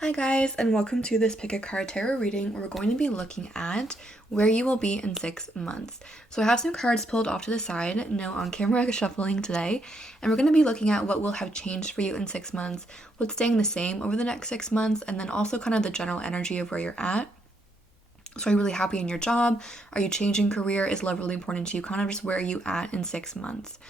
Hi guys, and welcome to this pick a card tarot reading where we're going to be looking at where you will be in 6 months. So I have some cards pulled off to the side, no on-camera shuffling today, and we're going to be looking at what will have changed for you in 6 months, what's staying the same over the next 6 months, and then also kind of the general energy of where you're at. So are you really happy in your job? Are you changing career? Is love really important to you? Kind of just where are you at in 6 months.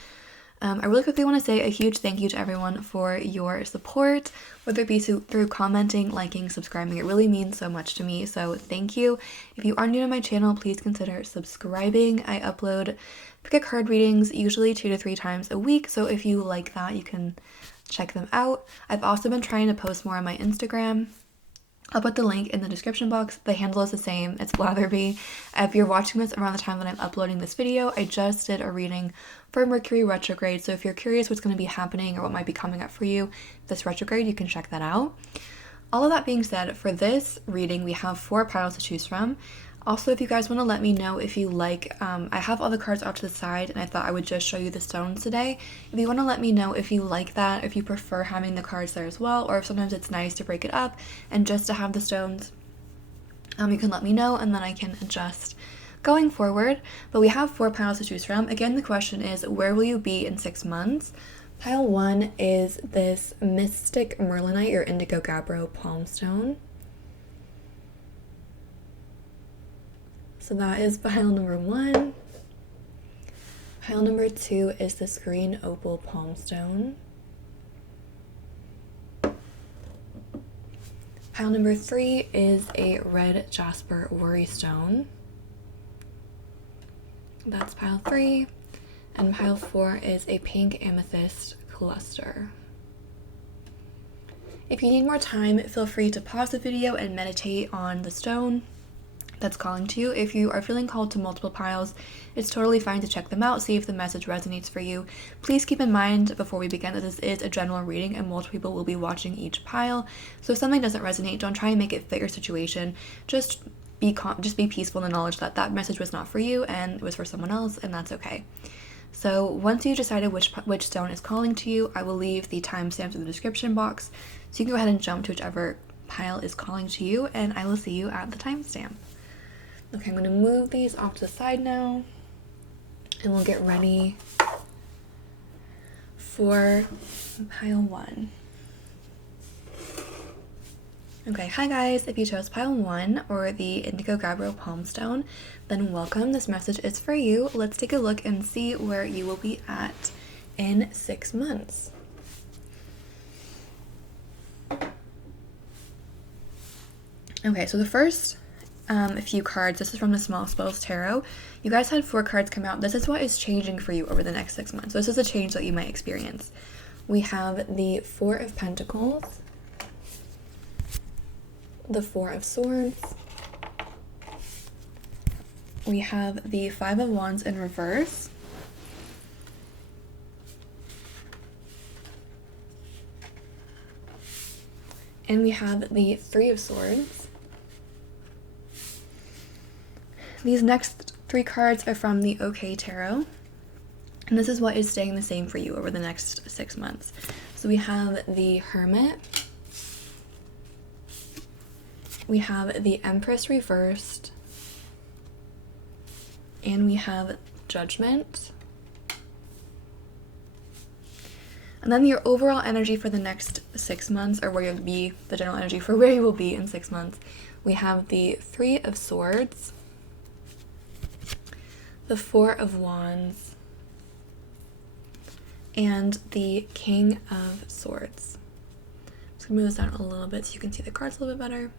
I really quickly want to say a huge thank you to everyone for your support, whether it be through commenting, liking, subscribing. It really means so much to me, so thank you. If you are new to my channel, please consider subscribing. I upload pick a card readings usually 2 to 3 times a week, so if you like that, you can check them out. I've also been trying to post more on my Instagram. I'll put the link in the description box. The handle is the same. It's blatherbie. If you're watching this around the time that I'm uploading this video, I just did a reading for Mercury retrograde. So if you're curious what's going to be happening or what might be coming up for you this retrograde, you can check that out. All of that being said, for this reading, we have 4 piles to choose from. Also, if you guys want to let me know if you like, I have all the cards off to the side and I thought I would just show you the stones today. If you want to let me know if you like that, if you prefer having the cards there as well, or if sometimes it's nice to break it up and just to have the stones, you can let me know and then I can adjust going forward. But we have 4 piles to choose from. Again, the question is, where will you be in 6 months? Pile 1 is this Mystic Merlinite or Indigo Gabbro Palm Stone. So that is pile number 1. Pile number 2 is this green opal palm stone. Pile number 3 is a red jasper worry stone. That's pile 3. And pile 4 is a pink amethyst cluster. If you need more time, feel free to pause the video and meditate on the stone that's calling to you. If you are feeling called to multiple piles, it's totally fine to check them out, see if the message resonates for you. Please keep in mind before we begin that this is a general reading and multiple people will be watching each pile. So if something doesn't resonate, don't try and make it fit your situation. Just be peaceful in the knowledge that that message was not for you and it was for someone else, and that's okay. So once you decided which stone is calling to you, I will leave the timestamps in the description box, so you can go ahead and jump to whichever pile is calling to you, and I will see you at the timestamp. Okay, I'm going to move these off to the side now, and we'll get ready for pile 1. Okay, hi guys, if you chose pile 1 or the Indigo Gabbro Palm Stone, then welcome. This message is for you. Let's take a look and see where you will be at in 6 months. Okay, so the first a few cards. This is from the Small Spells Tarot. You guys had 4 cards come out. This is what is changing for you over the next 6 months. So this is a change that you might experience. We have the 4 of Pentacles, the 4 of Swords, we have the 5 of Wands in reverse, and we have the 3 of Swords. These next 3 cards are from the OK Tarot, and this is what is staying the same for you over the next 6 months. So we have the Hermit, we have the Empress reversed, and we have Judgment. And then your overall energy for the next 6 months, or where you'll be, the general energy for where you will be in 6 months, we have the 3 of Swords, the 4 of Wands, and the King of Swords. I'm just gonna move this down a little bit so you can see the cards a little bit better.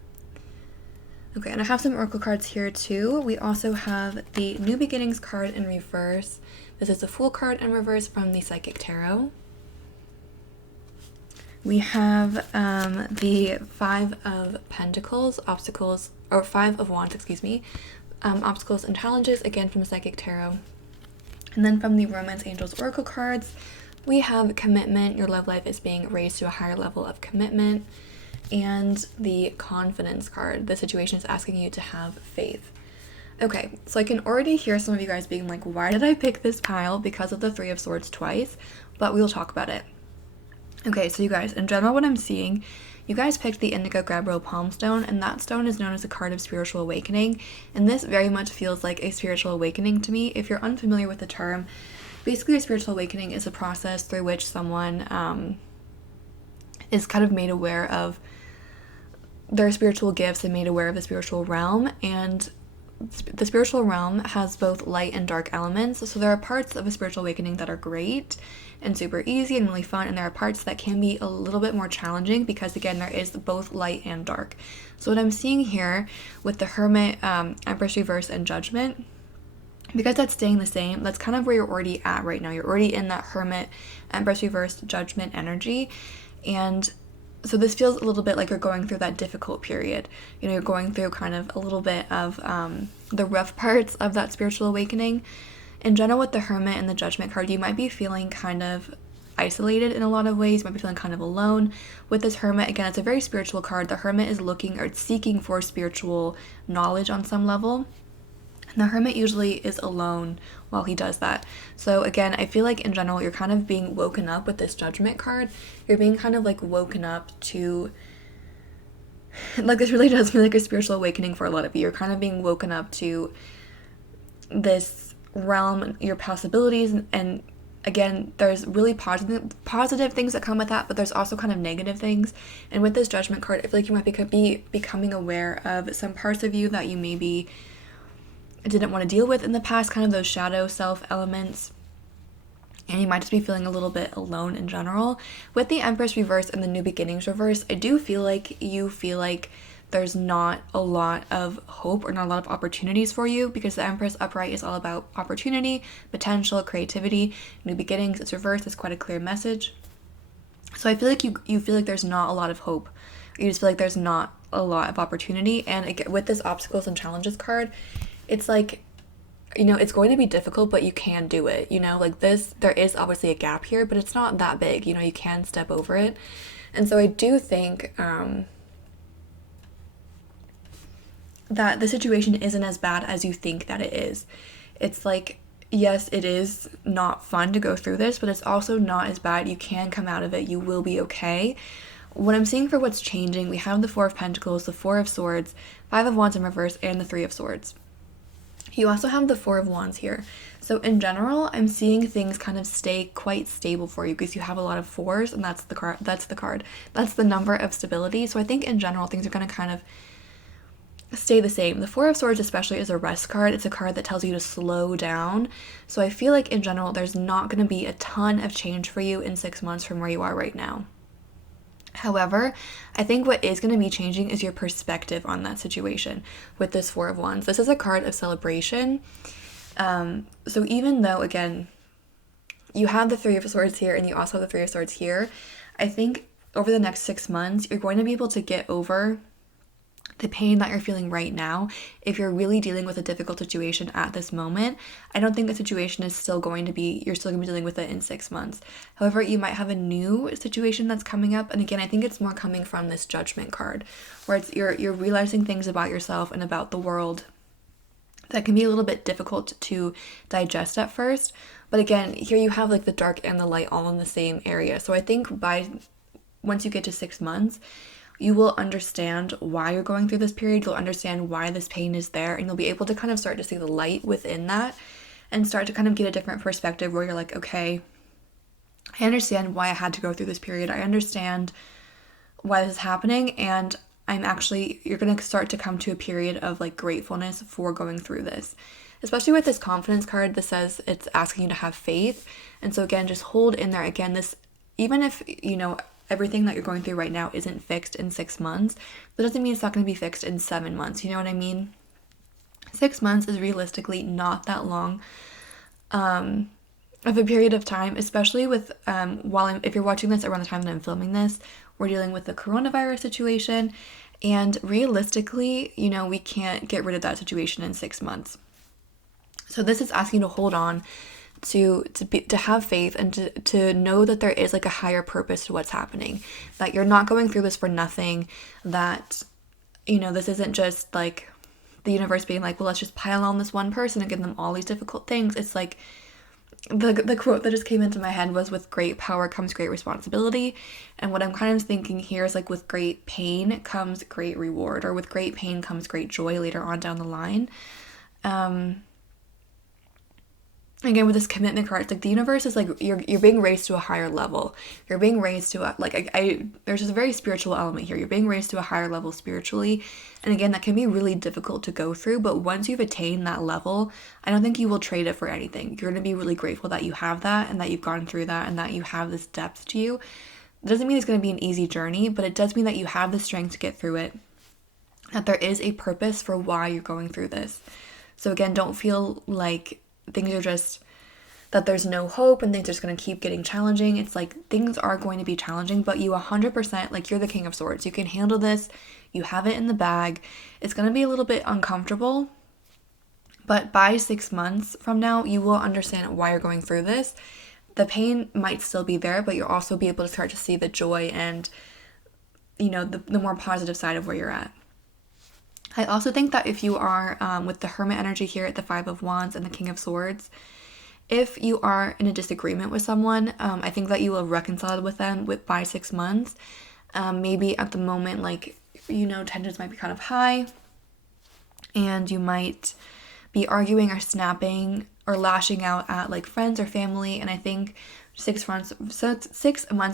Okay, and I have some oracle cards here too. We also have the New Beginnings card in reverse. This is the Fool card in reverse from the Psychic Tarot. We have the 5 of Pentacles, obstacles, or 5 of Wands, excuse me, obstacles and challenges, again from the Psychic Tarot. And then from the Romance Angels Oracle cards, we have Commitment. Your love life is being raised to a higher level of commitment. And the Confidence card. The situation is asking you to have faith. Okay, so I can already hear some of you guys being like, why did I pick this pile? Because of the 3 of Swords twice, but we will talk about it. Okay, so you guys, in general, what I'm seeing, you guys picked the indigo gabbro palm stone, and that stone is known as a card of spiritual awakening, and this very much feels like a spiritual awakening to me. If you're unfamiliar with the term, basically a spiritual awakening is a process through which someone is kind of made aware of their spiritual gifts and made aware of the spiritual realm, and the spiritual realm has both light and dark elements. So there are parts of a spiritual awakening that are great and super easy and really fun, and there are parts that can be a little bit more challenging because, again, there is both light and dark. So what I'm seeing here with the Hermit, Empress Reverse, and Judgment, because that's staying the same, that's kind of where you're already at right now. You're already in that Hermit, Empress Reverse, Judgment energy, and so this feels a little bit like you're going through that difficult period. You know, you're going through kind of a little bit of the rough parts of that spiritual awakening. In general, with the Hermit and the Judgment card, you might be feeling kind of isolated in a lot of ways. You might be feeling kind of alone. With this Hermit, again, it's a very spiritual card. The Hermit is looking or seeking for spiritual knowledge on some level. And the Hermit usually is alone while he does that. So again, I feel like in general, you're kind of being woken up with this Judgment card. You're being kind of like woken up to, like, this really does feel like a spiritual awakening for a lot of you. You're kind of being woken up to this realm, your possibilities, and again, there's really positive things that come with that, but there's also kind of negative things. And with this Judgment card, I feel like you might be becoming aware of some parts of you that you maybe didn't want to deal with in the past, kind of those shadow self elements, and you might just be feeling a little bit alone in general. With the Empress Reverse and the New Beginnings Reverse, I do feel like you feel like there's not a lot of hope or not a lot of opportunities for you, because the Empress Upright is all about opportunity, potential, creativity. New Beginnings, it's reversed, it's quite a clear message. So I feel like you feel like there's not a lot of hope. You just feel like there's not a lot of opportunity. And again, with this Obstacles and Challenges card, it's like, you know, it's going to be difficult, but you can do it, you know, like this, there is obviously a gap here, but it's not that big, you know, you can step over it. And so I do think that the situation isn't as bad as you think that it is. It's like, yes, it is not fun to go through this, but it's also not as bad. You can come out of it. You will be okay. What I'm seeing for what's changing, we have the Four of Pentacles, the Four of Swords, Five of Wands in reverse, and the Three of Swords. You also have the Four of Wands here. So in general, I'm seeing things kind of stay quite stable for you because you have a lot of fours, and that's the card. That's the number of stability. So I think in general, things are going to kind of stay the same. The Four of Swords especially is a rest card. It's a card that tells you to slow down. So I feel like in general, there's not going to be a ton of change for you in 6 months from where you are right now. However, I think what is going to be changing is your perspective on that situation with this Four of Wands. This is a card of celebration. So even though, again, you have the Three of Swords here and you also have the Three of Swords here, I think over the next 6 months, you're going to be able to get over the pain that you're feeling right now. If you're really dealing with a difficult situation at this moment, I don't think the situation is still going to be, you're still going to be dealing with it in 6 months. However, you might have a new situation that's coming up. And again, I think it's more coming from this Judgment card, where it's you're realizing things about yourself and about the world that can be a little bit difficult to digest at first. But again, here you have like the dark and the light all in the same area. So I think once you get to 6 months, you will understand why you're going through this period. You'll understand why this pain is there, and you'll be able to kind of start to see the light within that and start to kind of get a different perspective where you're like, okay, I understand why I had to go through this period. I understand why this is happening, and you're going to start to come to a period of like gratefulness for going through this. Especially with this Confidence card, this says it's asking you to have faith. And so again, just hold in there. Again, this, even if, you know, everything that you're going through right now isn't fixed in 6 months, that doesn't mean it's not going to be fixed in 7 months. You know what I mean? 6 months is realistically not that long of a period of time, especially with, if you're watching this around the time that I'm filming this, we're dealing with the coronavirus situation, and realistically, you know, we can't get rid of that situation in 6 months. So this is asking you to hold on, to have faith, and to know that there is like a higher purpose to what's happening, that you're not going through this for nothing, that, you know, this isn't just like the universe being like, well, let's just pile on this one person and give them all these difficult things. It's like the quote that just came into my head was, with great power comes great responsibility. And what I'm kind of thinking here is like, with great pain comes great reward, or with great pain comes great joy later on down the line. Again, with this commitment card, it's like the universe is like, you're being raised to a higher level. You're being raised to a, like, there's just a very spiritual element here. You're being raised to a higher level spiritually. And again, that can be really difficult to go through, but once you've attained that level, I don't think you will trade it for anything. You're going to be really grateful that you have that, and that you've gone through that, and that you have this depth to you. It doesn't mean it's going to be an easy journey, but it does mean that you have the strength to get through it, that there is a purpose for why you're going through this. So again, don't feel like things are just, that there's no hope and things are just going to keep getting challenging. It's like, things are going to be challenging, but you 100%, like, you're the King of Swords. You can handle this. You have it in the bag. It's going to be a little bit uncomfortable, but by 6 months from now, you will understand why you're going through this. The pain might still be there, but you'll also be able to start to see the joy and, you know, the more positive side of where you're at. I also think that if you are with the Hermit energy here at the Five of Wands and the King of Swords, if you are in a disagreement with someone, I think that you will reconcile with them by 6 months. Maybe at the moment, like, you know, tensions might be kind of high, and you might be arguing or snapping or lashing out at like friends or family. And I think 6 months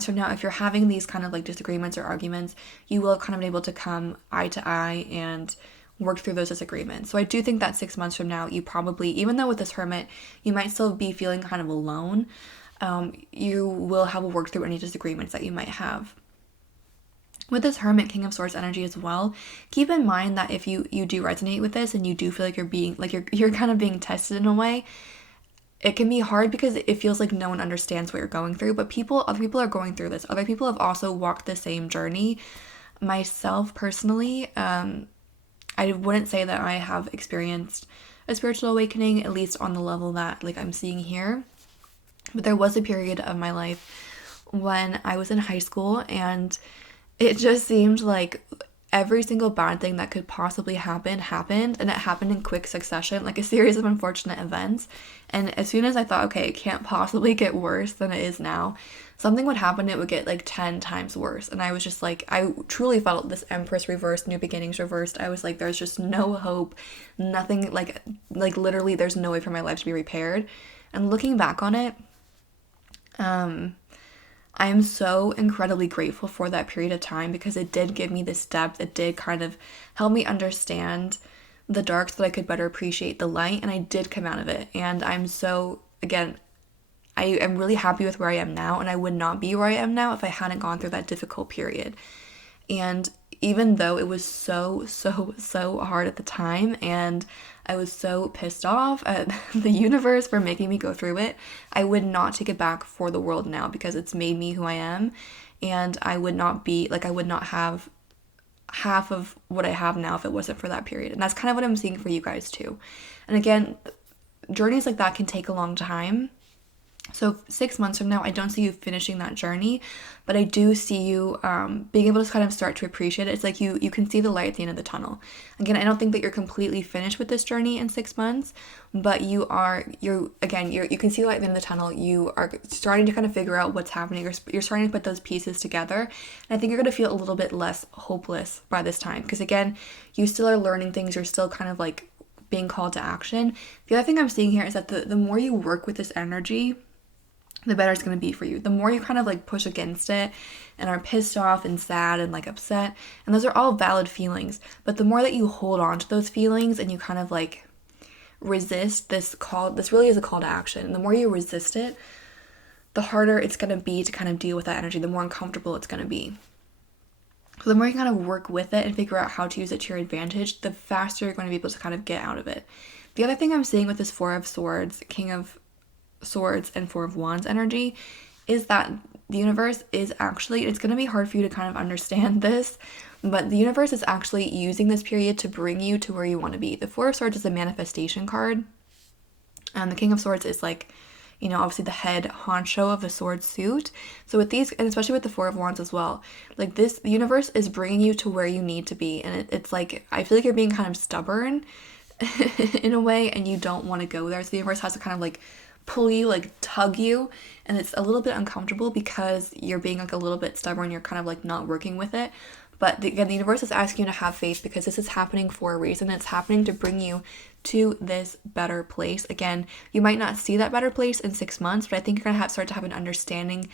from now, if you're having these kind of like disagreements or arguments, you will kind of be able to come eye to eye and work through those disagreements. So I do think that 6 months from now, you probably, even though with this Hermit, you might still be feeling kind of alone, you will have worked through any disagreements that you might have. With this Hermit, King of Swords energy as well, keep in mind that if you do resonate with this and you do feel like you're being, like, you're kind of being tested in a way, it can be hard because it feels like no one understands what you're going through, but other people are going through this. Other people have also walked the same journey. Myself personally, I wouldn't say that I have experienced a spiritual awakening, at least on the level that like I'm seeing here. But there was a period of my life when I was in high school, and it just seemed like every single bad thing that could possibly happen happened, and it happened in quick succession, like a series of unfortunate events. And as soon as I thought, okay, it can't possibly get worse than it is now, something would happen, it would get like 10 times worse. And I was just like, I truly felt this Empress reversed, New Beginnings reversed. I was like, there's just no hope, nothing, like literally there's no way for my life to be repaired. And looking back on it, I am so incredibly grateful for that period of time, because it did give me this depth. It did kind of help me understand the dark so that I could better appreciate the light, and I did come out of it. And I'm so, again, I am really happy with where I am now, and I would not be where I am now if I hadn't gone through that difficult period. And even though it was so hard at the time, and I was so pissed off at the universe for making me go through it, I would not take it back for the world now, because it's made me who I am, and I would not have half of what I have now if it wasn't for that period. And that's kind of what I'm seeing for you guys too. And again, journeys like that can take a long time. So 6 months from now, I don't see you finishing that journey, but I do see you being able to kind of start to appreciate it. It's like you can see the light at the end of the tunnel. Again, I don't think that you're completely finished with this journey in 6 months, but you can see the light at the end of the tunnel. You are starting to kind of figure out what's happening. You're starting to put those pieces together, and I think you're going to feel a little bit less hopeless by this time, because again, you still are learning things. You're still kind of like being called to action. The other thing I'm seeing here is that the more you work with this energy, the better it's going to be for you. The more you kind of like push against it and are pissed off and sad and like upset, and those are all valid feelings, but the more that you hold on to those feelings and you kind of like resist this really is a call to action. And the more you resist it, the harder it's going to be to kind of deal with that energy, the more uncomfortable it's going to be. So the more you kind of work with it and figure out how to use it to your advantage, the faster you're going to be able to kind of get out of it. The other thing I'm seeing with this Four of Swords, King of Swords, and Four of Wands energy is that the universe is actually, it's going to be hard for you to kind of understand this, but the universe is actually using this period to bring you to where you want to be. The Four of Swords is a manifestation card, and the King of Swords is like, you know, obviously the head honcho of the sword suit. So with these, and especially with the Four of Wands as well, like this, the universe is bringing you to where you need to be. And it's like, I feel like you're being kind of stubborn in a way, and you don't want to go there. So the universe has to kind of like pull you, like tug you, and it's a little bit uncomfortable because you're being like a little bit stubborn, you're kind of like not working with it. But again, the universe is asking you to have faith because this is happening for a reason. It's happening to bring you to this better place. Again, you might not see that better place in 6 months, but I think you're going to start to have an understanding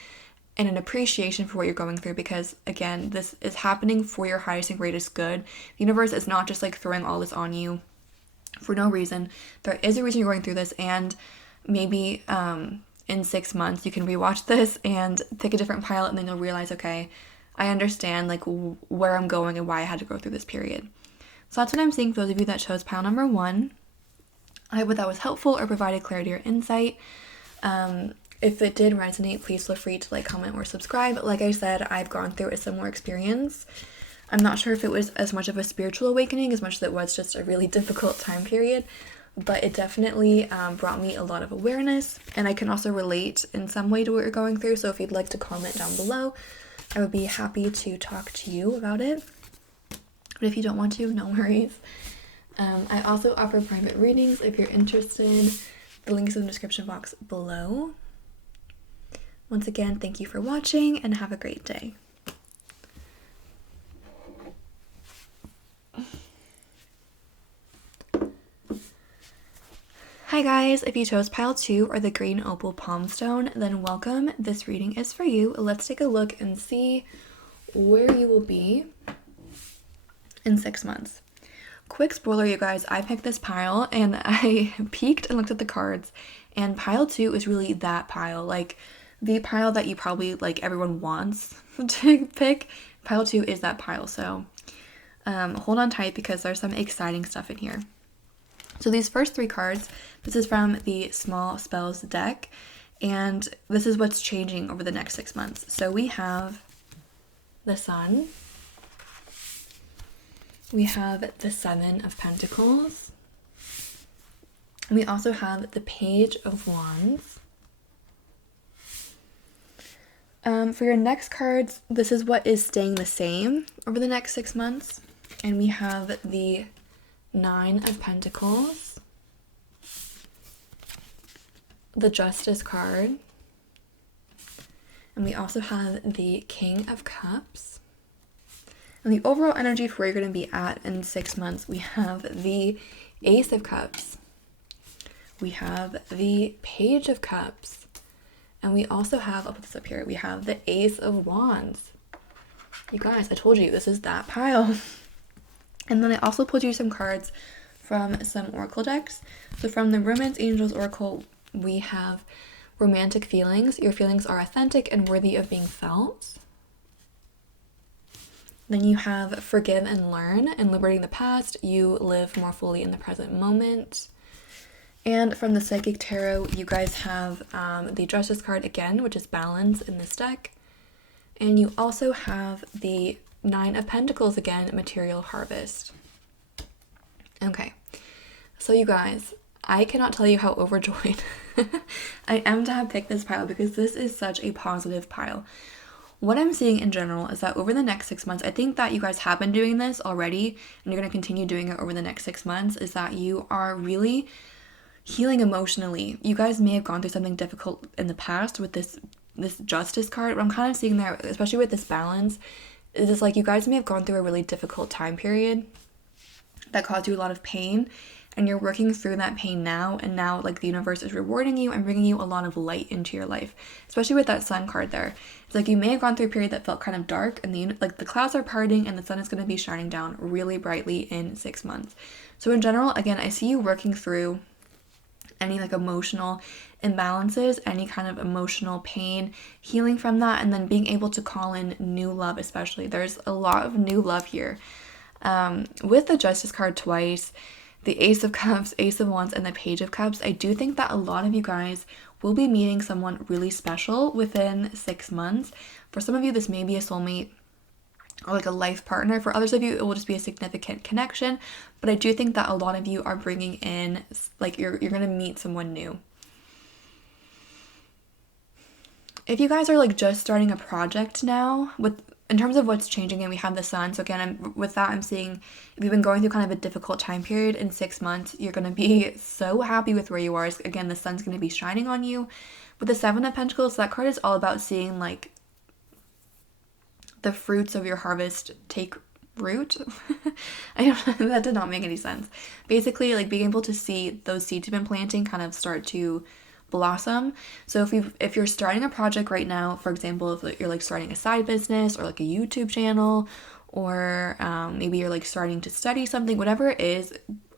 and an appreciation for what you're going through because, again, this is happening for your highest and greatest good. The universe is not just like throwing all this on you for no reason. There is a reason you're going through this, and maybe in 6 months you can rewatch this and pick a different pile, and then you'll realize, okay, I understand like where I'm going and why I had to go through this period. So that's what I'm seeing for those of you that chose pile number 1. I hope that was helpful or provided clarity or insight. If it did resonate, please feel free to like, comment, or subscribe. Like I said, I've gone through a similar experience. I'm not sure if it was as much of a spiritual awakening as much as it was just a really difficult time period, but it definitely brought me a lot of awareness, and I can also relate in some way to what you're going through. So if you'd like to comment down below, I would be happy to talk to you about it. But if you don't want to, no worries. I also offer private readings if you're interested. The link is in the description box below. Once again, thank you for watching and have a great day. Hi guys, if you chose pile 2 or the green opal palm stone, then welcome. This reading is for you. Let's take a look and see where you will be in 6 months. Quick spoiler, you guys, I picked this pile and I peeked and looked at the cards, and pile 2 is really that pile, like the pile that you probably, like, everyone wants to pick. Pile 2 is that pile, so hold on tight because there's some exciting stuff in here. So these first 3 cards, this is from the Small Spells deck, and this is what's changing over the next 6 months. So we have the Sun, we have the 7 of Pentacles, and we also have the Page of Wands. For your next cards, this is what is staying the same over the next 6 months, and we have the 9 of Pentacles, the Justice card, and we also have the King of Cups. And the overall energy for where you're going to be at in 6 months, we have the Ace of Cups, we have the Page of Cups, and we also have, I'll put this up here, we have the Ace of Wands. You guys, I told you, this is that pile. And then I also pulled you some cards from some oracle decks. So from the Romance Angels Oracle, we have romantic feelings. Your feelings are authentic and worthy of being felt. Then you have forgive and learn, and liberating the past. You live more fully in the present moment. And from the Psychic Tarot, you guys have the Justice card again, which is balance in this deck. And you also have the 9 of Pentacles again, material harvest. Okay, so you guys, I cannot tell you how overjoyed I am to have picked this pile because this is such a positive pile. What I'm seeing in general is that over the next 6 months, I think that you guys have been doing this already and you're going to continue doing it over the next 6 months, is that you are really healing emotionally. You guys may have gone through something difficult in the past with this Justice card, but I'm kind of seeing there, especially with this balance, is it's like you guys may have gone through a really difficult time period that caused you a lot of pain, and you're working through that pain now, and now like the universe is rewarding you and bringing you a lot of light into your life, especially with that Sun card there. It's like you may have gone through a period that felt kind of dark, and the clouds are parting and the sun is going to be shining down really brightly in 6 months. So in general, again, I see you working through any like emotional imbalances, any kind of emotional pain, healing from that, and then being able to call in new love. Especially there's a lot of new love here with the Justice card twice, the Ace of Cups, Ace of Wands, and the Page of Cups. I do think that a lot of you guys will be meeting someone really special within 6 months. For some of you, this may be a soulmate or like a life partner. For others of you, it will just be a significant connection. But I do think that a lot of you are bringing in, like, you're going to meet someone new. If you guys are like just starting a project now in terms of what's changing, and we have the sun. So again, with that, I'm seeing if you've been going through kind of a difficult time period in 6 months, you're going to be so happy with where you are. Again, the sun's going to be shining on you. With the Seven of Pentacles, that card is all about seeing like the fruits of your harvest take root. I don't know, that did not make any sense. Basically, like being able to see those seeds you've been planting kind of start to blossom. So if you're starting a project right now, for example, if you're like starting a side business or like a YouTube channel, or maybe you're like starting to study something, whatever it is,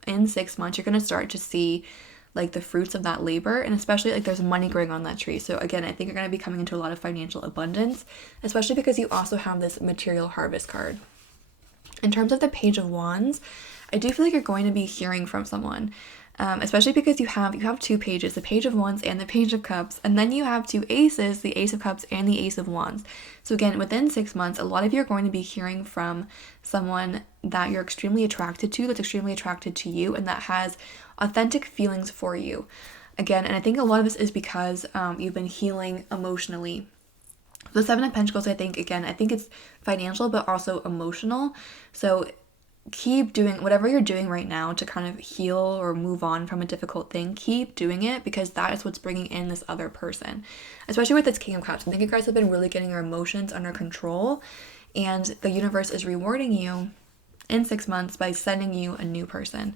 in 6 months you're going to start to see like the fruits of that labor, and especially like there's money growing on that tree. So again, I think you're going to be coming into a lot of financial abundance, especially because you also have this material harvest card. In terms of the Page of Wands, I do feel like you're going to be hearing from someone. Especially because you have two pages, the Page of Wands and the Page of Cups, and then you have two aces, the Ace of Cups and the Ace of Wands. So again, within 6 months, a lot of you are going to be hearing from someone that you're extremely attracted to, that's extremely attracted to you, and that has authentic feelings for you. Again, and I think a lot of this is because you've been healing emotionally. The Seven of Pentacles, I think it's financial, but also emotional. So keep doing whatever you're doing right now to kind of heal or move on from a difficult thing. Keep doing it, because that is what's bringing in this other person, especially with this King of Cups. I think you guys have been really getting your emotions under control, and the universe is rewarding you in 6 months by sending you a new person.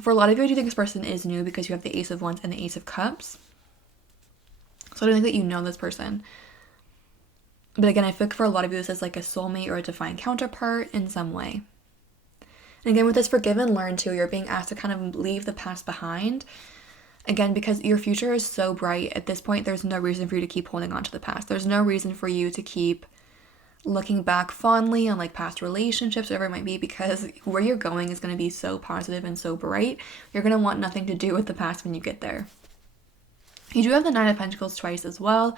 For a lot of you, I do think this person is new because you have the Ace of Wands and the Ace of Cups. So I don't think that you know this person. But again, I feel like for a lot of you, this is like a soulmate or a divine counterpart in some way. And again, with this forgive and learn too, you're being asked to kind of leave the past behind. Again, because your future is so bright at this point, there's no reason for you to keep holding on to the past. There's no reason for you to keep looking back fondly on like past relationships, whatever it might be, because where you're going is going to be so positive and so bright. You're going to want nothing to do with the past when you get there. You do have the Nine of Pentacles twice as well.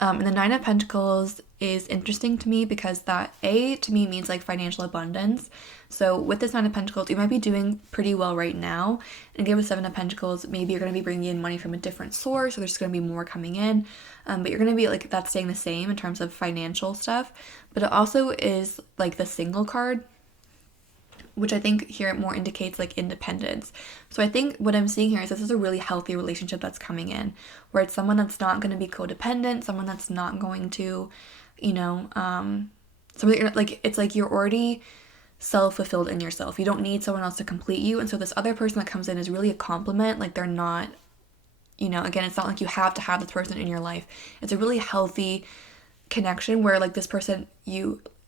And the Nine of Pentacles is interesting to me because that to me means like financial abundance. So with this Nine of Pentacles, you might be doing pretty well right now. And again, with Seven of Pentacles, maybe you're going to be bringing in money from a different source, so there's going to be more coming in. But you're going to be like, that's staying the same in terms of financial stuff. But it also is like the single card, which I think here more indicates like independence. So I think what I'm seeing here is this is a really healthy relationship that's coming in, where it's someone that's not going to be codependent, someone that's not going to, someone that you're like, it's like you're already self-fulfilled in yourself. You don't need someone else to complete you. And so this other person that comes in is really a compliment. Like they're not, again, it's not like you have to have this person in your life. It's a really healthy connection where like this person,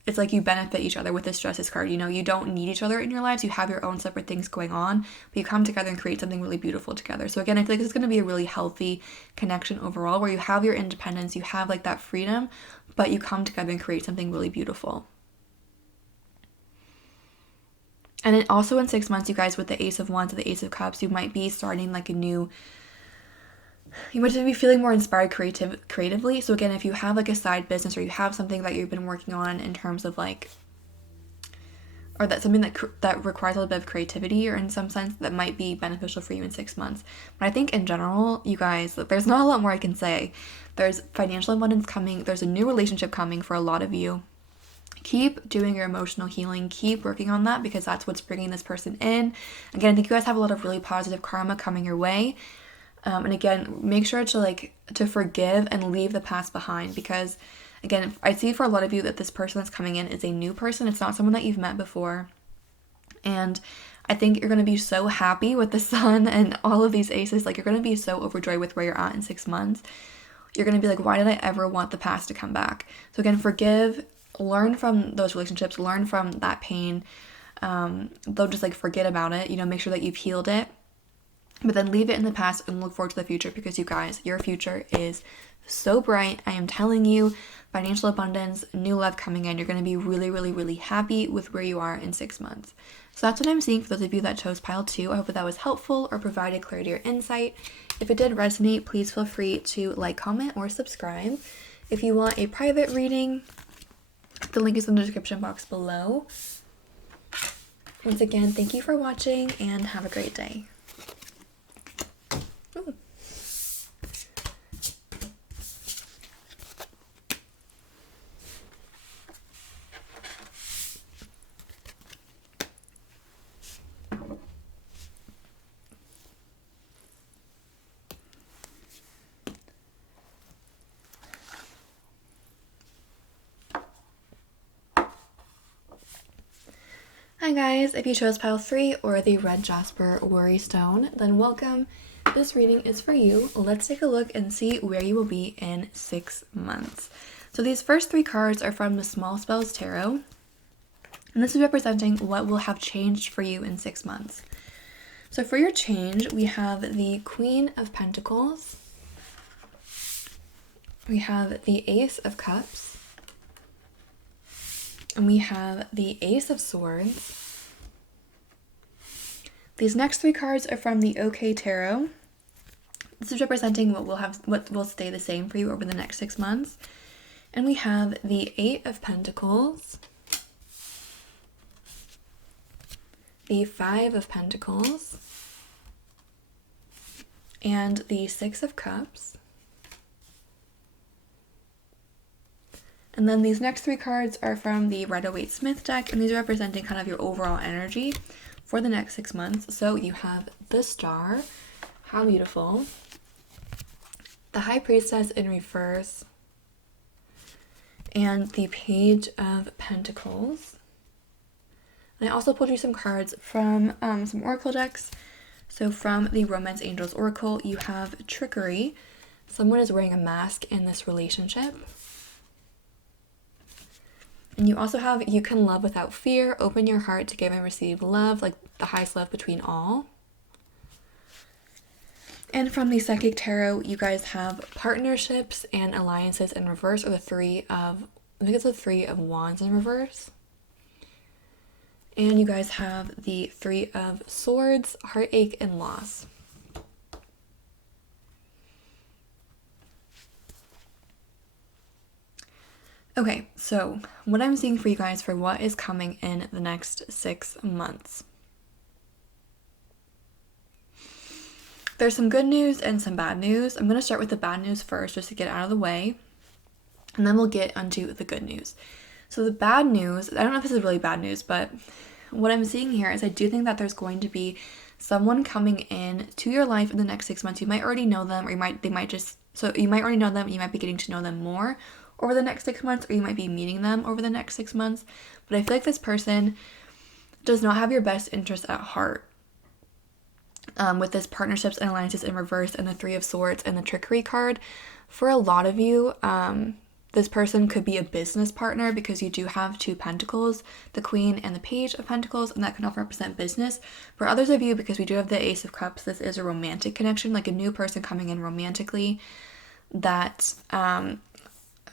it's like you benefit each other with this Justice card. You don't need each other in your lives. You have your own separate things going on, but you come together and create something really beautiful together. So again, I feel like it's going to be a really healthy connection overall, where you have your independence, you have like that freedom, but you come together and create something really beautiful. And then also in 6 months, you guys, with the Ace of Wands and the Ace of Cups, you might be starting like you might be feeling more inspired creatively. So again, if you have like a side business, or you have something that you've been working on in terms of like, or that's something that requires a little bit of creativity, or in some sense that might be beneficial for you in 6 months. But I think in general, you guys, there's not a lot more I can say. There's financial abundance coming. There's a new relationship coming for a lot of you. Keep doing your emotional healing. Keep working on that, because that's what's bringing this person in. Again, I think you guys have a lot of really positive karma coming your way. And again, make sure to forgive and leave the past behind, because again, I see for a lot of you that this person that's coming in is a new person. It's not someone that you've met before. And I think you're going to be so happy with the Sun and all of these aces. Like, you're going to be so overjoyed with where you're at in 6 months. You're going to be like, why did I ever want the past to come back? So again, forgive, learn from those relationships, learn from that pain. Don't just like forget about it, make sure that you've healed it. But then leave it in the past and look forward to the future, because you guys, your future is so bright. I am telling you, financial abundance, new love coming in. You're going to be really, really, really happy with where you are in 6 months. So that's what I'm seeing for those of you that chose pile 2. I hope that was helpful or provided clarity or insight. If it did resonate, please feel free to like, comment, or subscribe. If you want a private reading, the link is in the description box below. Once again, thank you for watching and have a great day. Ooh. Hi guys, if you chose pile 3 or the red jasper worry stone, then welcome. This reading is for you. Let's take a look and see where you will be in 6 months. So these first 3 cards are from the Small Spells Tarot, and this is representing what will have changed for you in 6 months. So for your change, we have the Queen of Pentacles, we have the Ace of Cups, and we have the Ace of Swords. These next 3 cards are from the OK Tarot. This is representing what will stay the same for you over the next 6 months. And we have the 8 of Pentacles, the 5 of Pentacles, and the 6 of Cups. And then these next 3 cards are from the Rider-Waite-Smith deck, and these are representing kind of your overall energy for the next 6 months. So you have the Star, how beautiful, the High Priestess in reverse, and the Page of Pentacles. And I also pulled you some cards from some oracle decks. So from the Romance Angels Oracle, you have Trickery. Someone is wearing a mask in this relationship. And you also have You Can Love Without Fear, open your heart to give and receive love, like the highest love between all. And from the Psychic Tarot, you guys have partnerships and alliances in reverse, or the 3 of, I think it's the 3 of Wands in reverse. And you guys have the 3 of Swords, heartache and loss. Okay, so what I'm seeing for you guys for what is coming in the next 6 months. There's some good news and some bad news. I'm going to start with the bad news first just to get it out of the way, and then we'll get onto the good news. So the bad news, I don't know if this is really bad news, but what I'm seeing here is I do think that there's going to be someone coming in to your life in the next 6 months. You might already know them, or you might already know them, and you might be getting to know them more over the next 6 months, or you might be meeting them over the next 6 months. But I feel like this person does not have your best interest at heart. With this partnerships and alliances in reverse and the 3 of Swords and the Trickery card, for a lot of you, this person could be a business partner because you do have 2 Pentacles, the Queen and the Page of Pentacles, and that can often represent business. For others of you, because we do have the Ace of Cups, this is a romantic connection, like a new person coming in romantically. That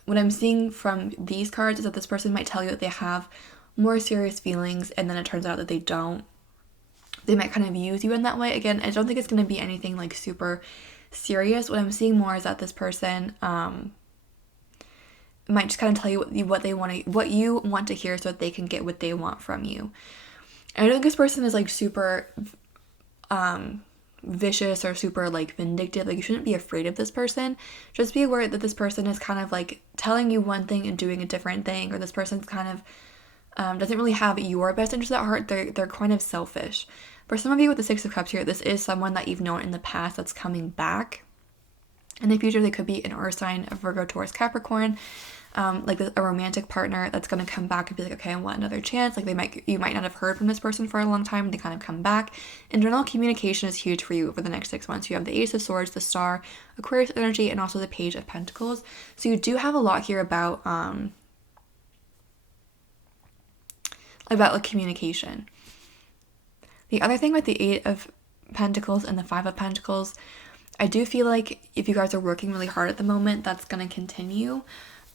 what I'm seeing from these cards is that this person might tell you that they have more serious feelings, and then it turns out that they don't. They might kind of use you in that way. Again, I don't think it's going to be anything like super serious. What I'm seeing more is that this person might just kind of tell you what you want to hear, so that they can get what they want from you. And I don't think this person is like super vicious or super like vindictive. Like, you shouldn't be afraid of this person. Just be aware that this person is kind of like telling you one thing and doing a different thing, or this person's kind of doesn't really have your best interest at heart. They're kind of selfish. For some of you with the 6 of Cups here, this is someone that you've known in the past that's coming back. In the future, they could be an earth sign, a Virgo, Taurus, Capricorn, like a romantic partner that's going to come back and be like, okay, I want another chance. Like you might not have heard from this person for a long time, and they kind of come back. Internal communication is huge for you over the next 6 months. You have the Ace of Swords, the Star, Aquarius energy, and also the Page of Pentacles. So you do have a lot here about like communication. The other thing with the 8 of Pentacles and the 5 of Pentacles, I do feel like if you guys are working really hard at the moment, that's going to continue.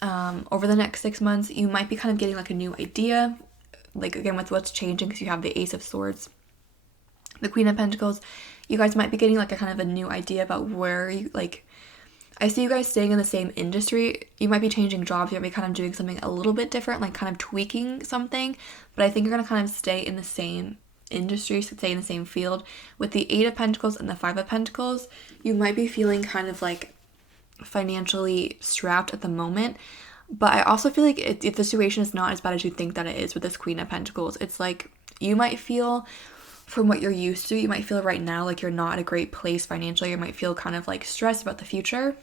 Over the next 6 months, you might be kind of getting like a new idea, like again with what's changing, because you have the Ace of Swords, the Queen of Pentacles. You guys might be getting like a kind of a new idea about where you like. I see you guys staying in the same industry. You might be changing jobs. You might be kind of doing something a little bit different, like kind of tweaking something. But I think you're going to kind of stay in the same industry, stay in the same field. With the 8 of Pentacles and the 5 of Pentacles, you might be feeling kind of like financially strapped at the moment. But I also feel like if the situation is not as bad as you think that it is with this Queen of Pentacles, it's like you might feel, from what you're used to, you might feel right now like you're not at a great place financially. You might feel kind of like stressed about the future.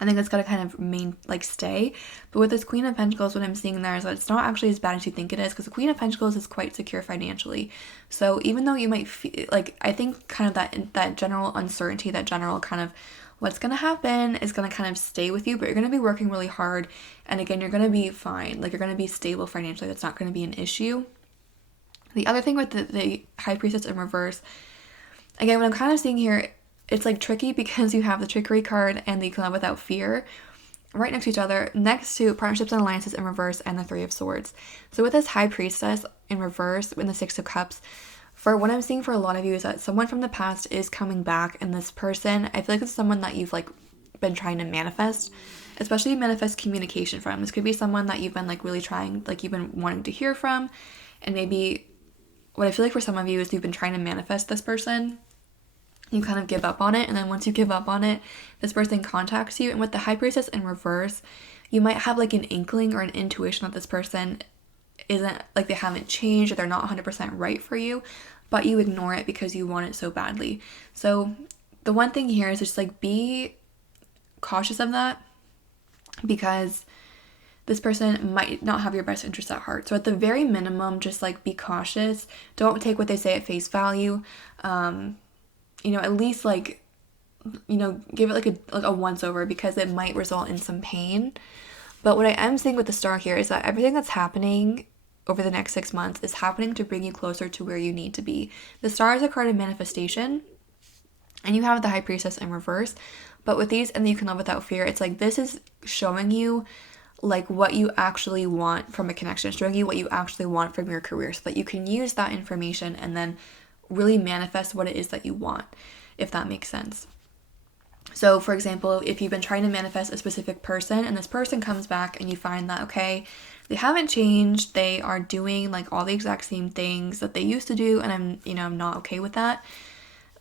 I think that's gotta kind of stay. But with this Queen of Pentacles, what I'm seeing there is that it's not actually as bad as you think it is, because the Queen of Pentacles is quite secure financially. So even though you might feel like, I think kind of that general uncertainty, that general kind of what's gonna happen is gonna kind of stay with you, but you're gonna be working really hard. And again, you're gonna be fine. Like, you're gonna be stable financially. That's not gonna be an issue. The other thing with the High Priestess in reverse, again, what I'm kind of seeing here, it's like tricky because you have the Trickery card and the You Can Love Without Fear right next to each other, next to Partnerships and Alliances in reverse and the Three of Swords. So with this High Priestess in reverse in the Six of Cups, for what I'm seeing for a lot of you is that someone from the past is coming back, and this person, I feel like it's someone that you've like been trying to manifest, especially manifest communication from. This could be someone that you've been like really trying, like you've been wanting to hear from, and maybe what I feel like for some of you is you've been trying to manifest this person. You kind of give up on it, and then once you give up on it, this person contacts you. And with the High Priestess in reverse, you might have like an inkling or an intuition that this person isn't, like, they haven't changed or they're not 100% right for you, but you ignore it because you want it so badly. So the one thing here is just like be cautious of that, because this person might not have your best interests at heart. So at the very minimum, just like be cautious. Don't take what they say at face value. At least like, give it like a once over, because it might result in some pain. But what I am seeing with the Star here is that everything that's happening over the next 6 months is happening to bring you closer to where you need to be. The Star is a card of manifestation, and you have the High Priestess in reverse. But with these and the You Can Love Without Fear, it's like this is showing you like what you actually want from a connection, showing you what you actually want from your career, so that you can use that information and then really manifest what it is that you want, if that makes sense. So for example, if you've been trying to manifest a specific person and this person comes back and you find that, okay, they haven't changed, they are doing like all the exact same things that they used to do, and I'm not okay with that.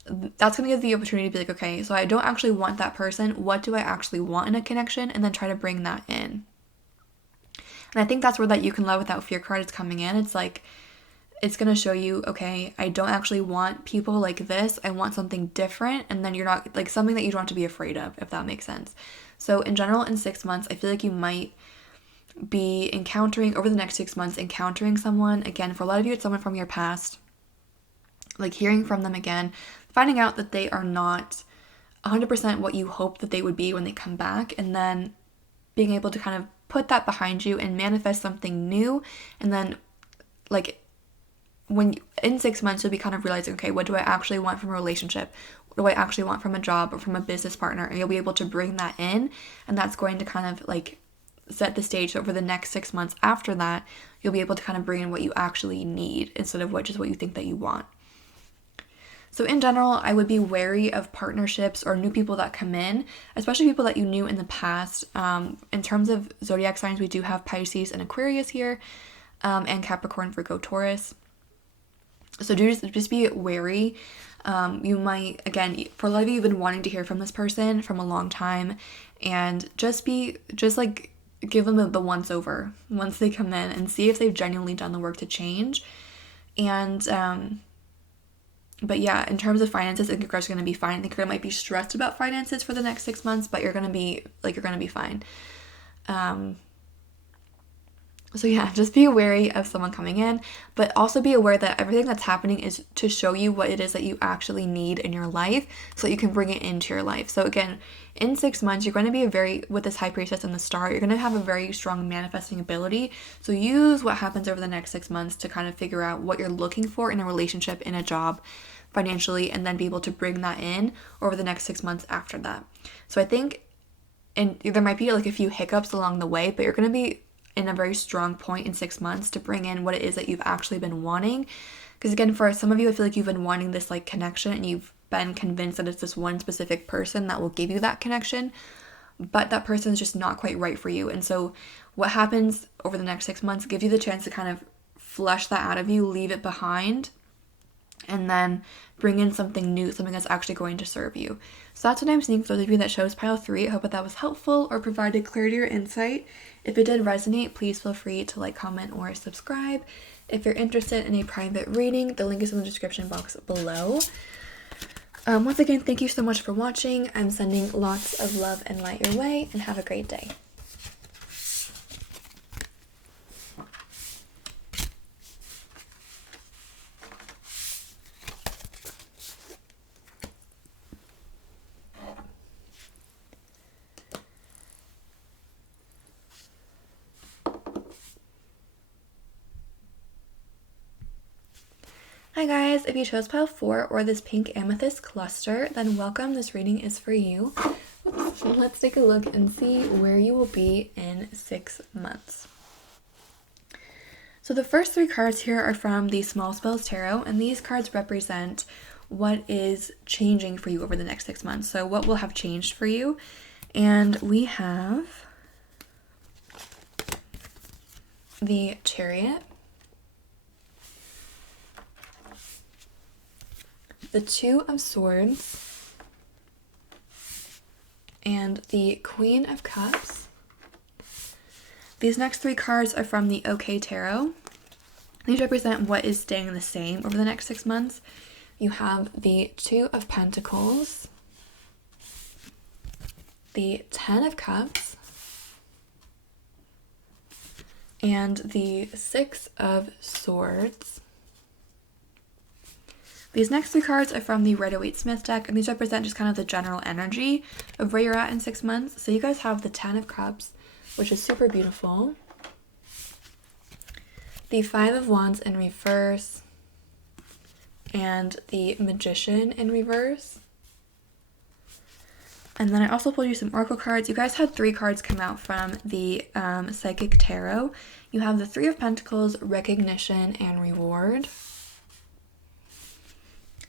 That's going to give the opportunity to be like, okay, so I don't actually want that person. What do I actually want in a connection? And then try to bring that in. And I think that's where that You Can Love Without Fear card is coming in. It's like, it's going to show you, okay, I don't actually want people like this. I want something different. And then you're not, like, something that you don't have to be afraid of, if that makes sense. So in general, in 6 months, I feel like you might be encountering, over the next 6 months, encountering someone. Again, for a lot of you, it's someone from your past. Like hearing from them again, finding out that they are not 100% what you hope that they would be when they come back. And then being able to kind of put that behind you and manifest something new. And then, like, in 6 months, you'll be kind of realizing, okay, what do I actually want from a relationship? What do I actually want from a job or from a business partner? And you'll be able to bring that in, and that's going to kind of like set the stage. So over the next 6 months after that, you'll be able to kind of bring in what you actually need instead of just what you think that you want. So in general, I would be wary of partnerships or new people that come in, especially people that you knew in the past. In terms of zodiac signs, we do have Pisces and Aquarius here, and Capricorn, Virgo, Taurus. So just be wary. You might, again, for a lot of you, you've been wanting to hear from this person from a long time, and just give them the once over once they come in and see if they've genuinely done the work to change. And but yeah, in terms of finances, I think you guys are going to be fine. I think you might be stressed about finances for the next 6 months, but you're going to be fine. So yeah, just be wary of someone coming in, but also be aware that everything that's happening is to show you what it is that you actually need in your life so that you can bring it into your life. So again, in 6 months, you're going to be with this High Priestess and the Star, you're going to have a very strong manifesting ability. So use what happens over the next 6 months to kind of figure out what you're looking for in a relationship, in a job, financially, and then be able to bring that in over the next 6 months after that. So I think, and there might be like a few hiccups along the way, but you're going to be in a very strong point in 6 months to bring in what it is that you've actually been wanting. Because again, for some of you, I feel like you've been wanting this like connection, and you've been convinced that it's this one specific person that will give you that connection, but that person is just not quite right for you. And so what happens over the next 6 months gives you the chance to kind of flush that out of you, leave it behind, and then bring in something new, something that's actually going to serve you. So that's what I'm seeing for those of you that chose pile 3. I hope that was helpful or provided clarity or insight. If it did resonate, please feel free to like, comment, or subscribe. If you're interested in a private reading, the link is in the description box below. Once again, thank you so much for watching. I'm sending lots of love and light your way, and have a great day. Hi guys, if you chose pile 4 or this pink amethyst cluster, then welcome, this reading is for you. Oops. Let's take a look and see where you will be in 6 months. So the first 3 cards here are from the Small Spells Tarot, and these cards represent what is changing for you over the next 6 months. So what will have changed for you. And we have the Chariot, the Two of Swords, and the Queen of Cups. These next 3 cards are from the OK Tarot. These represent what is staying the same over the next 6 months. You have the Two of Pentacles, the Ten of Cups, and the Six of Swords. These next 3 cards are from the Rider-Waite-Smith deck, and these represent just kind of the general energy of where you're at in 6 months. So you guys have the Ten of Cups, which is super beautiful, the Five of Wands in reverse, and the Magician in reverse. And then I also pulled you some oracle cards. You guys had 3 cards come out from the Psychic Tarot. You have the Three of Pentacles, Recognition, and Reward.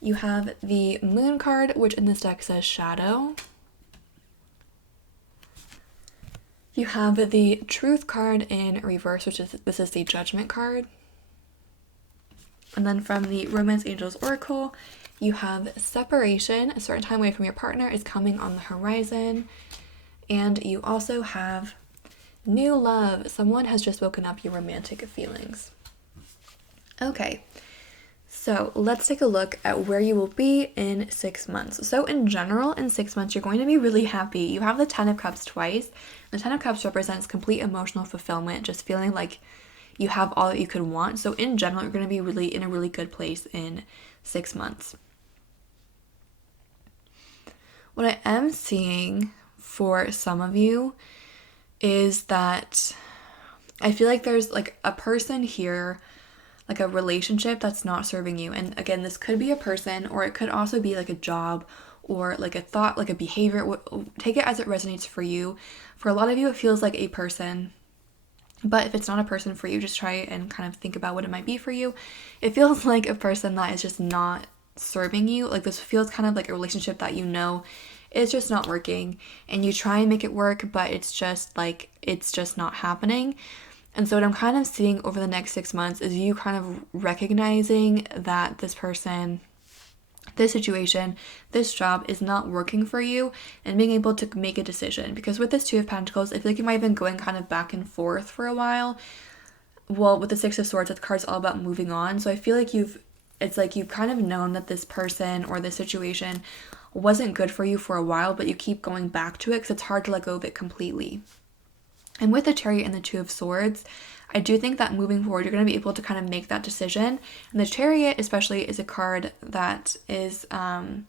You have the Moon card, which in this deck says Shadow. You have the Truth card in reverse, this is the Judgment card. And then from the Romance Angels Oracle, you have Separation, a certain time away from your partner is coming on the horizon. And you also have New Love, someone has just woken up your romantic feelings. Okay. So let's take a look at where you will be in 6 months. So in general, in 6 months, you're going to be really happy. You have the Ten of Cups twice. The Ten of Cups represents complete emotional fulfillment, just feeling like you have all that you could want. So in general, you're going to be really in a really good place in 6 months. What I am seeing for some of you is that I feel like there's like a person here, like a relationship that's not serving you. And again, this could be a person, or it could also be like a job or like a thought, like a behavior. Take it as it resonates for you. For a lot of you, it feels like a person. But if it's not a person for you, just try and kind of think about what it might be for you. It feels like a person that is just not serving you. Like this feels kind of like a relationship that you know is just not working. And you try and make it work, but it's just not happening. And so what I'm kind of seeing over the next 6 months is you kind of recognizing that this person, this situation, this job is not working for you, and being able to make a decision. Because with this Two of Pentacles, I feel like you might have been going kind of back and forth for a while. Well, with the Six of Swords, that card's all about moving on. So I feel like you've kind of known that this person or this situation wasn't good for you for a while, but you keep going back to it because it's hard to let go of it completely. And with the Chariot and the Two of Swords, I do think that moving forward, you're going to be able to kind of make that decision. And the Chariot especially is a card that is, can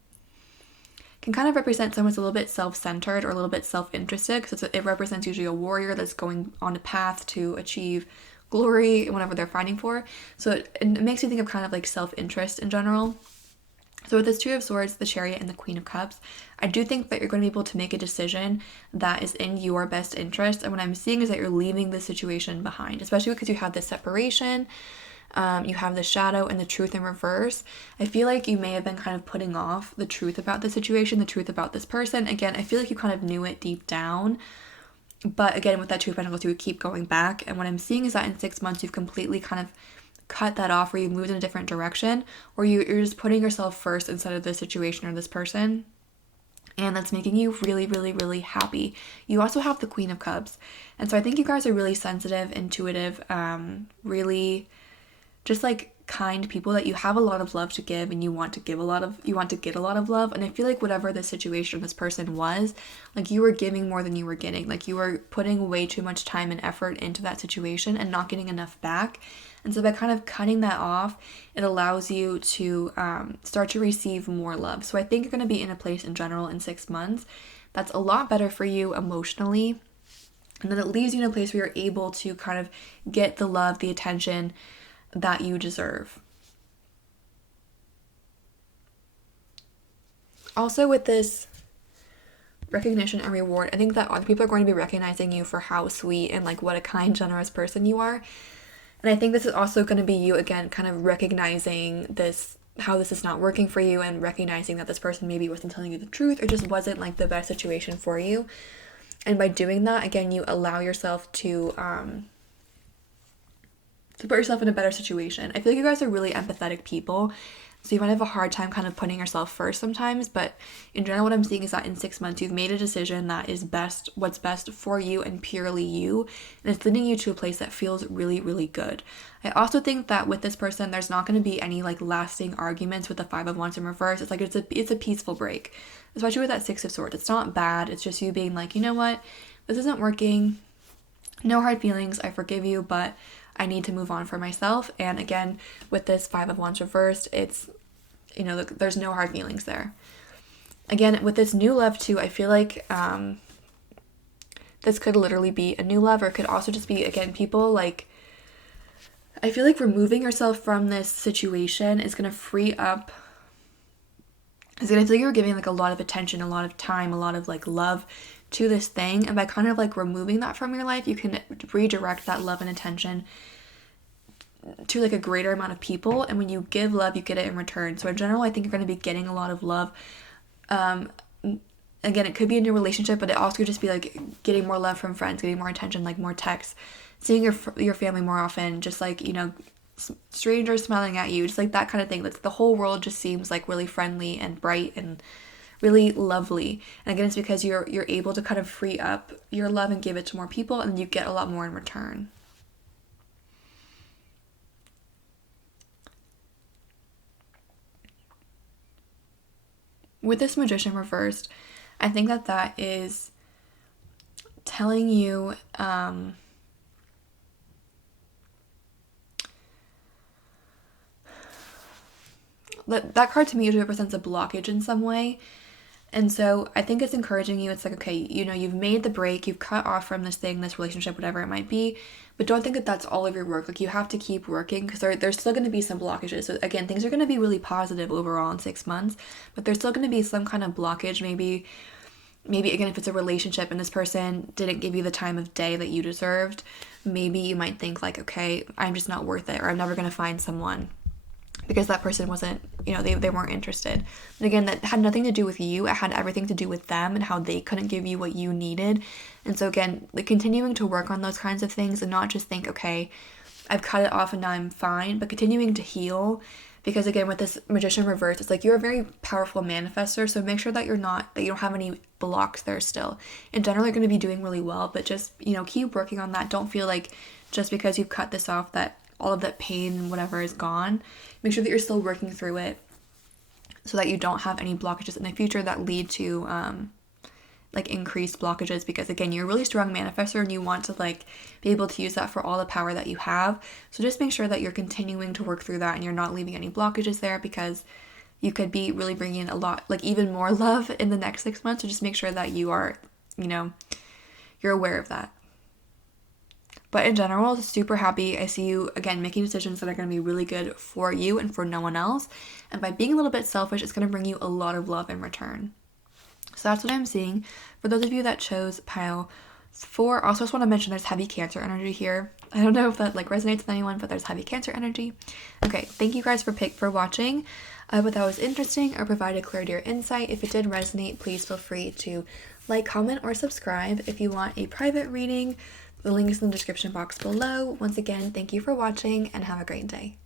kind of represent someone who's a little bit self-centered or a little bit self-interested, because it represents usually a warrior that's going on a path to achieve glory, whatever they're fighting for. So it makes me think of kind of like self-interest in general. So with this Two of Swords, the Chariot, and the Queen of Cups, I do think that you're going to be able to make a decision that is in your best interest. And what I'm seeing is that you're leaving the situation behind, especially because you have this separation, you have the Shadow and the Truth in reverse. I feel like you may have been kind of putting off the truth about the situation, the truth about this person. Again, I feel like you kind of knew it deep down. But again, with that Two of Pentacles, you would keep going back. And what I'm seeing is that in 6 months, you've completely kind of cut that off, where you moved in a different direction, or you're just putting yourself first instead of the situation or this person. And that's making you really, really, really happy. You also have the Queen of Cups. And so I think you guys are really sensitive, intuitive, really just like kind people, that you have a lot of love to give and you want to get a lot of love. And I feel like whatever the situation this person was, like you were giving more than you were getting. Like you were putting way too much time and effort into that situation and not getting enough back. And so by kind of cutting that off, it allows you to start to receive more love. So I think you're going to be in a place in general in 6 months that's a lot better for you emotionally. And then it leaves you in a place where you're able to kind of get the love, the attention that you deserve. Also with this recognition and reward, I think that other people are going to be recognizing you for how sweet and like what a kind, generous person you are. And I think this is also going to be you, again, kind of recognizing this, how this is not working for you, and recognizing that this person maybe wasn't telling you the truth or just wasn't like the best situation for you. And by doing that, again, you allow yourself to put yourself in a better situation. I feel like you guys are really empathetic people, so you might have a hard time kind of putting yourself first sometimes, but in general what I'm seeing is that in 6 months you've made a decision that is what's best for you and purely you, and it's leading you to a place that feels really, really good. I also think that with this person, there's not going to be any like lasting arguments with the 5 of Wands in reverse. It's like it's a peaceful break, especially with that 6 of Swords. It's not bad. It's just you being like, you know what, this isn't working. No hard feelings. I forgive you, but I need to move on for myself. And again, with this 5 of Wands reversed, it's, you know, there's no hard feelings there. Again, with this new love too, I feel like this could literally be a new love, or it could also just be, again, people like, I feel like removing yourself from this situation is going to free up, I feel like you're giving like a lot of attention, a lot of time, a lot of like love to this thing, and by kind of like removing that from your life, you can redirect that love and attention to like a greater amount of people. And when you give love, you get it in return. So in general, I think you're going to be getting a lot of love. Again, it could be a new relationship, but it also could just be like getting more love from friends, getting more attention, like more texts, seeing your family more often, just like, you know, strangers smiling at you, just like that kind of thing. That's, the whole world just seems like really friendly and bright and really lovely. And again, it's because you're able to kind of free up your love and give it to more people, and you get a lot more in return. With this Magician reversed, I think that is telling you that card to me usually represents a blockage in some way. And so I think it's encouraging you. It's like, okay, you know, you've made the break, you've cut off from this thing, this relationship, whatever it might be, but don't think that that's all of your work. Like, you have to keep working, because there's still going to be some blockages. So again, things are going to be really positive overall in 6 months, but there's still going to be some kind of blockage. Maybe again, if it's a relationship and this person didn't give you the time of day that you deserved, maybe you might think like, okay, I'm just not worth it, or I'm never going to find someone, because that person wasn't, you know, they weren't interested. But again, that had nothing to do with you. It had everything to do with them and how they couldn't give you what you needed. And so again, like, continuing to work on those kinds of things and not just think, okay, I've cut it off and now I'm fine, but continuing to heal. Because again, with this Magician reverse, it's like you're a very powerful manifestor, so make sure that you don't have any blocks there still. In general, you're going to be doing really well, but just, you know, keep working on that. Don't feel like just because you've cut this off that all of that pain and whatever is gone. Make sure that you're still working through it, so that you don't have any blockages in the future that lead to like increased blockages. Because again, you're a really strong manifestor and you want to like be able to use that for all the power that you have. So just make sure that you're continuing to work through that and you're not leaving any blockages there, because you could be really bringing in a lot, like even more love in the next 6 months. So just make sure that you are, you know, you're aware of that. But in general, super happy. I see you, again, making decisions that are going to be really good for you and for no one else. And by being a little bit selfish, it's going to bring you a lot of love in return. So that's what I'm seeing. For those of you that chose pile 4, also just want to mention there's heavy Cancer energy here. I don't know if that like resonates with anyone, but there's heavy Cancer energy. Okay, thank you guys for watching. I hope that was interesting or provided clarity or insight. If it did resonate, please feel free to like, comment, or subscribe. If you want a private reading, the link is in the description box below. Once again, thank you for watching and have a great day.